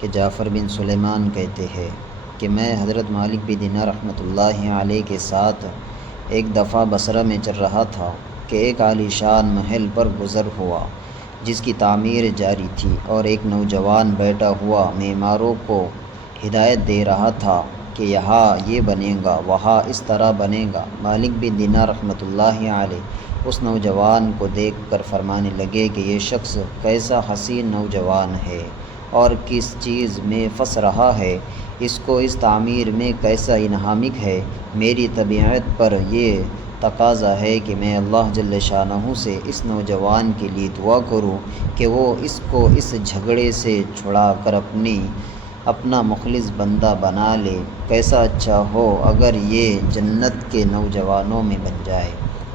کہ جعفر بن سلیمان کہتے ہیں کہ میں حضرت مالک بن دینار رحمۃ اللہ علیہ کے ساتھ ایک دفعہ بصرہ میں چل رہا تھا کہ ایک عالی شان محل پر گزر ہوا جس کی تعمیر جاری تھی، اور ایک نوجوان بیٹھا ہوا معماروں کو ہدایت دے رہا تھا کہ یہاں یہ بنے گا، وہاں اس طرح بنے گا۔ مالک بن دینار رحمۃ اللہ علیہ اس نوجوان کو دیکھ کر فرمانے لگے کہ یہ شخص کیسا حسین نوجوان ہے اور کس چیز میں پھنس رہا ہے، اس کو اس تعمیر میں کیسا انہماک ہے۔ میری طبیعت پر یہ تقاضا ہے کہ میں اللہ جل شانہ سے اس نوجوان کے لیے دعا کروں کہ وہ اس کو اس جھگڑے سے چھڑا کر اپنا مخلص بندہ بنا لے۔ کیسا اچھا ہو اگر یہ جنت کے نوجوانوں میں بن جائے۔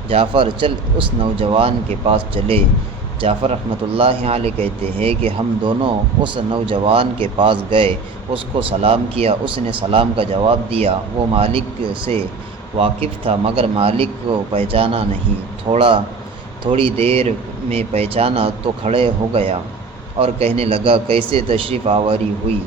جعفر چل اس نوجوان کے پاس چلے۔ جعفر رحمۃ اللہ علیہ کہتے ہیں کہ ہم دونوں اس نوجوان کے پاس گئے، اس کو سلام کیا، اس نے سلام کا جواب دیا۔ وہ مالک سے واقف تھا مگر مالک کو پہچانا نہیں۔ تھوڑی دیر میں پہچانا تو کھڑے ہو گیا اور کہنے لگا، کیسے تشریف آوری ہوئی؟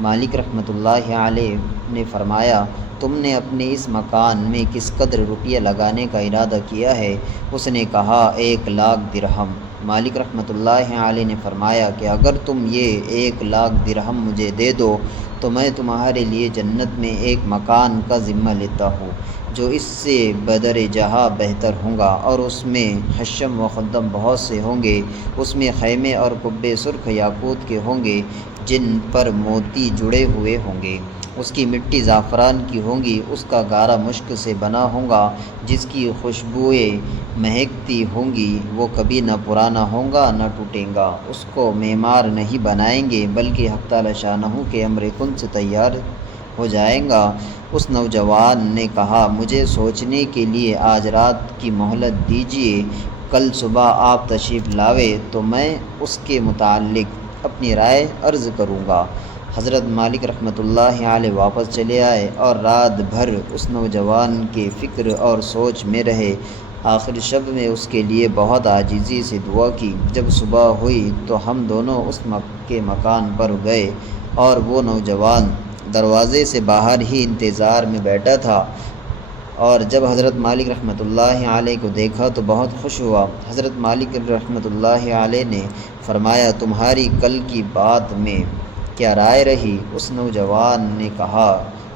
مالک رحمۃ اللہ علیہ نے فرمایا، تم نے اپنے اس مکان میں کس قدر روپیہ لگانے کا ارادہ کیا ہے؟ اس نے کہا، 1,00,000 درہم۔ مالک رحمۃ اللہ علیہ نے فرمایا کہ اگر تم یہ 1,00,000 درہم مجھے دے دو تو میں تمہارے لیے جنت میں ایک مکان کا ذمہ لیتا ہوں جو اس سے بدر جہاں بہتر ہوگا، اور اس میں حشم و خدم بہت سے ہوں گے۔ اس میں خیمے اور قبے سرخ یاقوت کے ہوں گے جن پر موتی جڑے ہوئے ہوں گے۔ اس کی مٹی زعفران کی ہوگی، اس کا گارا مشک سے بنا ہوگا جس کی خوشبوئیں مہکتی ہوں گی۔ وہ کبھی نہ پرانا ہوگا نہ ٹوٹے گا۔ اس کو معمار نہیں بنائیں گے بلکہ حق تعالی شانہ کے امر کن سے تیار ہو جائے گا۔ اس نوجوان نے کہا، مجھے سوچنے کے لیے آج رات کی مہلت دیجیے، کل صبح آپ تشریف لاوے تو میں اس کے متعلق اپنی رائے عرض کروں گا۔ حضرت مالک رحمۃ اللہ علیہ واپس چلے آئے اور رات بھر اس نوجوان کے فکر اور سوچ میں رہے۔ آخر شب میں اس کے لیے بہت عاجزی سے دعا کی۔ جب صبح ہوئی تو ہم دونوں اس کے مکان پر گئے اور وہ نوجوان دروازے سے باہر ہی انتظار میں بیٹھا تھا، اور جب حضرت مالک رحمۃ اللہ علیہ کو دیکھا تو بہت خوش ہوا۔ حضرت مالک رحمۃ اللہ علیہ نے فرمایا، تمہاری کل کی بات میں کیا رائے رہی؟ اس نوجوان نے کہا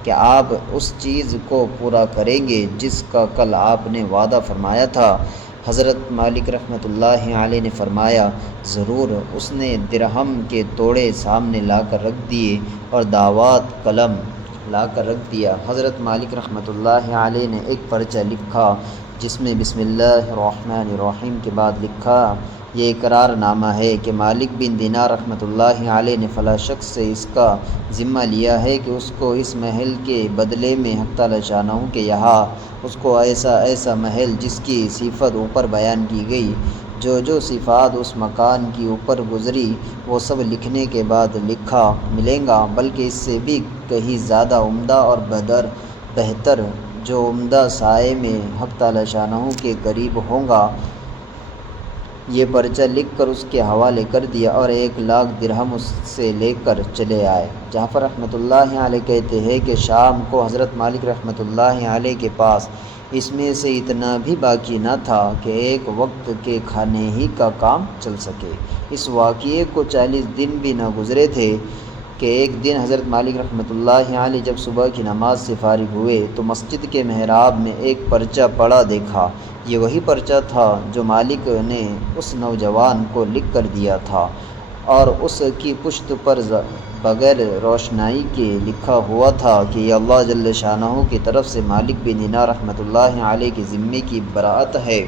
کہ آپ اس چیز کو پورا کریں گے جس کا کل آپ نے وعدہ فرمایا تھا۔ حضرت مالک رحمۃ اللہ علیہ نے فرمایا، ضرور۔ اس نے درہم کے توڑے سامنے لا کر رکھ دیے اور دعوت قلم لا کر رکھ دیا۔ حضرت مالک رحمۃ اللہ علیہ نے ایک پرچہ لکھا جس میں بسم اللہ الرحمن الرحیم کے بعد لکھا، یہ اقرار نامہ ہے کہ مالک بن دینار رحمۃ اللہ علیہ نے فلاں شخص سے اس کا ذمہ لیا ہے کہ اس کو اس محل کے بدلے میں حق تعالی شانہ کے یہاں اس کو ایسا محل جس کی صفت اوپر بیان کی گئی، جو صفات اس مکان کی اوپر گزری وہ سب لکھنے کے بعد لکھا ملیں گا، بلکہ اس سے بھی کہیں زیادہ عمدہ اور بہتر، جو عمدہ سائے میں حق تعالی شانہ کے قریب ہوگا۔ یہ پرچہ لکھ کر اس کے حوالے کر دیا اور 1,00,000 درہم اس سے لے کر چلے آئے۔ جعفر رحمۃ اللہ علیہ کہتے ہیں کہ شام کو حضرت مالک رحمۃ اللہ علیہ کے پاس اس میں سے اتنا بھی باقی نہ تھا کہ ایک وقت کے کھانے ہی کا کام چل سکے۔ اس واقعے کو 40 دن بھی نہ گزرے تھے کہ ایک دن حضرت مالک رحمۃ اللہ علیہ جب صبح کی نماز سے فارغ ہوئے تو مسجد کے محراب میں ایک پرچہ پڑا دیکھا۔ یہ وہی پرچہ تھا جو مالک نے اس نوجوان کو لکھ کر دیا تھا، اور اس کی پشت پر بغیر روشنائی کے لکھا ہوا تھا کہ یہ اللہ جل شانہ کی طرف سے مالک بن دینار رحمۃ اللہ علیہ کے ذمے کی براءت ہے۔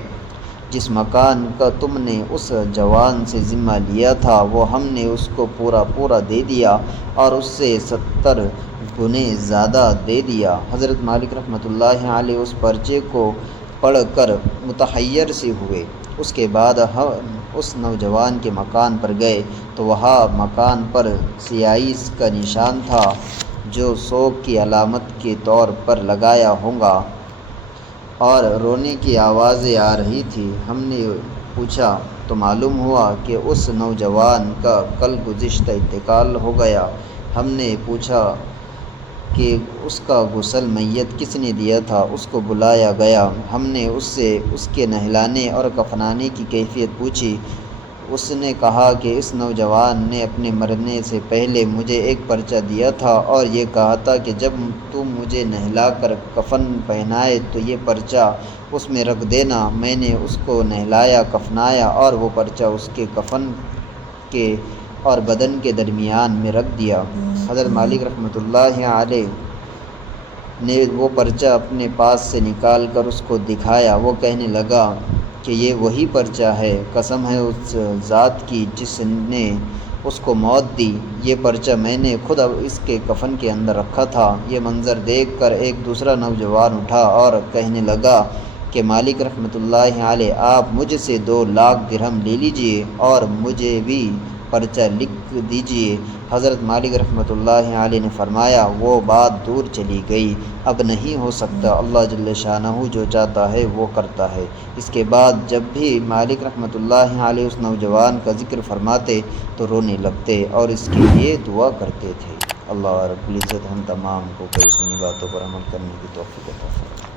جس مکان کا تم نے اس جوان سے ذمہ لیا تھا وہ ہم نے اس کو پورا دے دیا اور اس سے 70 گنے زیادہ دے دیا۔ حضرت مالک رحمۃ اللہ علیہ اس پرچے کو پڑھ کر متحیر سے ہوئے۔ اس کے بعد ہم اس نوجوان کے مکان پر گئے تو وہاں مکان پر سیاہی کا نشان تھا جو سوگ کی علامت کے طور پر لگایا ہوگا، اور رونے کی آوازیں آ رہی تھی۔ ہم نے پوچھا تو تو معلوم ہوا کہ اس نوجوان کا کل گزشتہ انتقال ہو گیا۔ ہم نے پوچھا کہ اس کا غسل میت کس نے دیا تھا؟ اس کو بلایا گیا۔ ہم نے اس سے اس کے نہلانے اور کفنانے کی کیفیت پوچھی۔ اس نے کہا کہ اس نوجوان نے اپنے مرنے سے پہلے مجھے ایک پرچہ دیا تھا اور یہ کہا تھا کہ جب تو مجھے نہلا کر کفن پہنائے تو یہ پرچہ اس میں رکھ دینا۔ میں نے اس کو نہلایا، کفنایا اور وہ پرچہ اس کے کفن کے اور بدن کے درمیان میں رکھ دیا۔ حضرت مالک رحمۃ اللہ علیہ نے وہ پرچہ اپنے پاس سے نکال کر اس کو دکھایا۔ وہ کہنے لگا کہ یہ وہی پرچہ ہے، قسم ہے اس ذات کی جس نے اس کو موت دی، یہ پرچہ میں نے خود اس کے کفن کے اندر رکھا تھا۔ یہ منظر دیکھ کر ایک دوسرا نوجوان اٹھا اور کہنے لگا کہ مالک رحمۃ اللہ علیہ، آپ مجھ سے 2 لاکھ درہم لے لیجئے اور مجھے بھی پرچہ لکھ دیجئے۔ حضرت مالک رحمۃ اللہ علیہ نے فرمایا وہ بات دور چلی گئی، اب نہیں ہو سکتا، اللہ جل شانہ جو چاہتا ہے وہ کرتا ہے۔ اس کے بعد جب بھی مالک رحمۃ اللہ علیہ اس نوجوان کا ذکر فرماتے تو رونے لگتے اور اس کے لیے دعا کرتے تھے۔ اللہ رب العزت ہم تمام کو کئی سنی باتوں پر عمل کرنے کی توفیق عطا فرمائے۔